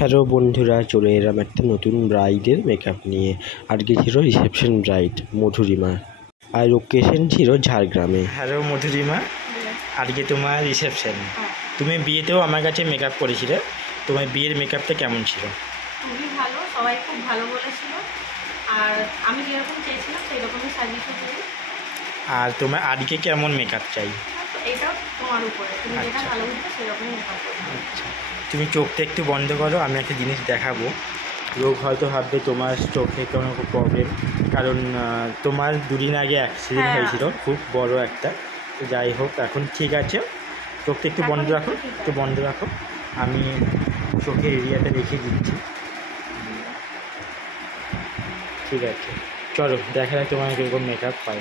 Hello বন্ধুরা, চলে এলাম একটা নতুন ব্রাইডের মেকআপ নিয়ে। আজকে ছিল রিসেপশন ব্রাইড মধুরিমা, আর লোকেশন ছিল ঝাড়গ্রামে। হ্যালো মধুরিমা, আজকে তোমার রিসেপশন। তুমি বিয়েতেও আমার কাছে মেকআপ করেছিলে, তোমার বিয়ের মেকআপটা কেমন ছিল? খুবই ভালো, সবাই খুব ভালো বলেছিল, আর আমি যেরকম চেয়েছিলাম সেই রকমই সাজিয়েছি। আর তোমার আজকে কেমন মেকআপ চাই? এটা তোমার উপরে, তুমি যেটা ভালো বুঝবে সেরকমই মেকআপ করবে। আচ্ছা, তুমি চোখটা একটু বন্ধ করো, আমি একটা জিনিস দেখাবো। লোক হয়তো ভাববে তোমার চোখে কোনো প্রবলেম, কারণ তোমার দুদিন আগে অ্যাক্সিডেন্ট হয়েছিল, খুব বড় একটা। তো যাই হোক, এখন ঠিক আছে। চোখটা একটু বন্ধ রাখো, একটু বন্ধ রাখো, আমি চোখের এরিয়াটা দেখিয়ে দিচ্ছি। ঠিক আছে, চলো দেখা যাক তোমার কীরকম মেকআপ পাই।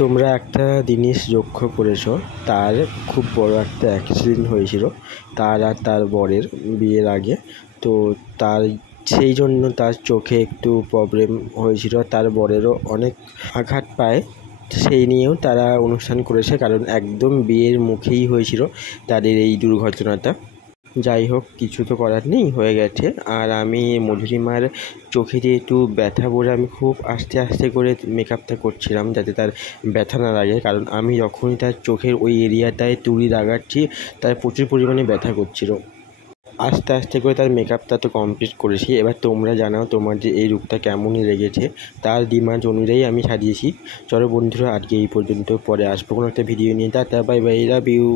তোমরা একটা জিনিস লক্ষ্য করেছো, তার খুব বড় একটা অ্যাক্সিডেন্ট হয়েছিল তার আর তার বরের বিয়ের আগে। তো তার সেই জন্য তার চোখে একটু প্রবলেম হয়েছিল, তার বরেরও অনেক আঘাত পায়। সেই নিয়েও তারা অনুষ্ঠান করেছে, কারণ একদম বিয়ের মুখেই হয়েছিল তাদের এই দুর্ঘটনাটা। যাই হোক, কিছু তো করার নেই, হয়ে গেছে। আর আমি মধুরিমার চোখে যেহেতু ব্যথা বলে আমি খুব আস্তে আস্তে করে মেকআপটা করছিলাম, যাতে তার ব্যথা না লাগে, কারণ আমি যখনই তার চোখের ওই এরিয়াটায় তুলি লাগাচ্ছি তার প্রচুর পরিমাণে ব্যথা করছিল। আস্তে আস্তে করে তার মেকআপটা তো কমপ্লিট করেছি। এবার তোমরা জানাও তোমার যে এই লুকটা কেমনই লেগেছে, তার ডিমান্ড অনুযায়ী আমি সাজিয়েছি। চলো বন্ধুরা, আজকে এই পর্যন্ত, পরে আসবো কোনো একটা ভিডিও নিয়ে। Tata, bye bye, love you.